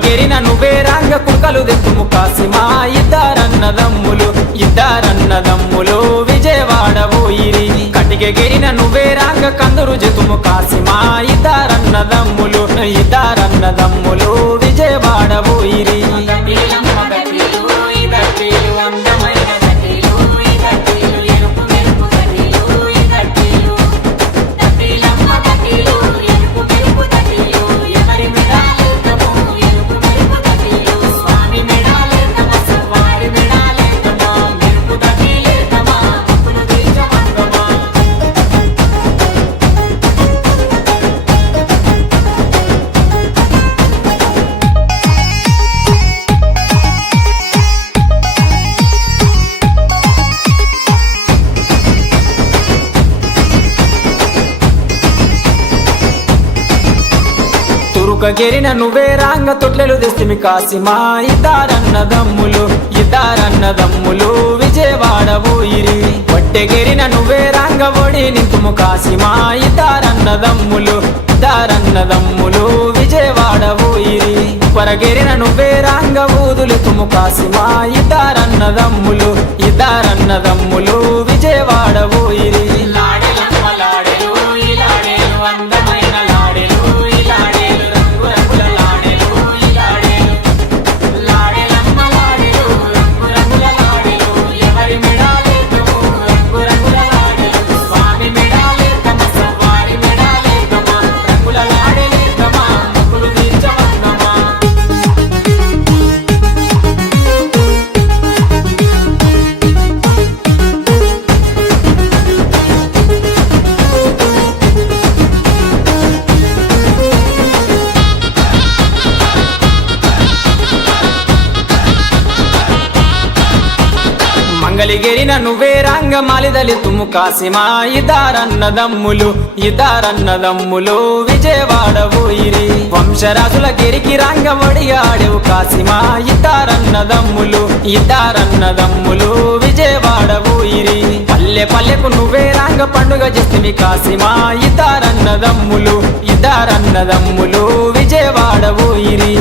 తురుకగెరిన నువ్వే రంగ కుక్కలు దెత్తుము కాసిమా ఇద్దరన్నదమ్ములు విజయవాడ పోయిరి కటికెగిరిన నువ్వే రంగ కందురు జతుము కాసిమా ఇద్దరన్నదమ్ములు విజయవాడ పోయిరి తురుకగెరిన నువ్వే రాంగ తొట్లెలు తెస్తిమి కాసిమా ఇద్దరన్నదమ్ములు విజయవాడ పోయిరి వట్టెగెరిన నువ్వే రాంగ ఒడి నింతుము కాసిమా ఇద్దరన్నదమ్ములు విజయవాడ పోయిరి పరగెరిన నువ్వే రాంగ ఊదులెతుము కాసిమా ఇద్దరన్నదమ్ములు విజయవాడ పోయిరి మంగళగిరిన నువ్వే రంగ మాలిదలితుము కాసిమా ఇద్దరన్నదమ్ములు విజయవాడ పోయిరి వంశరాజుల గిరికి రంగ ఒడియాడెవు కాసిమా ఇద్దరన్నదమ్ములు విజయవాడ పోయిరి పల్లె పల్లెకు నువ్వే రంగ పండుగ చేస్తివి కాసిమా ఇద్దరన్నదమ్ములు విజయవాడ పోయిరి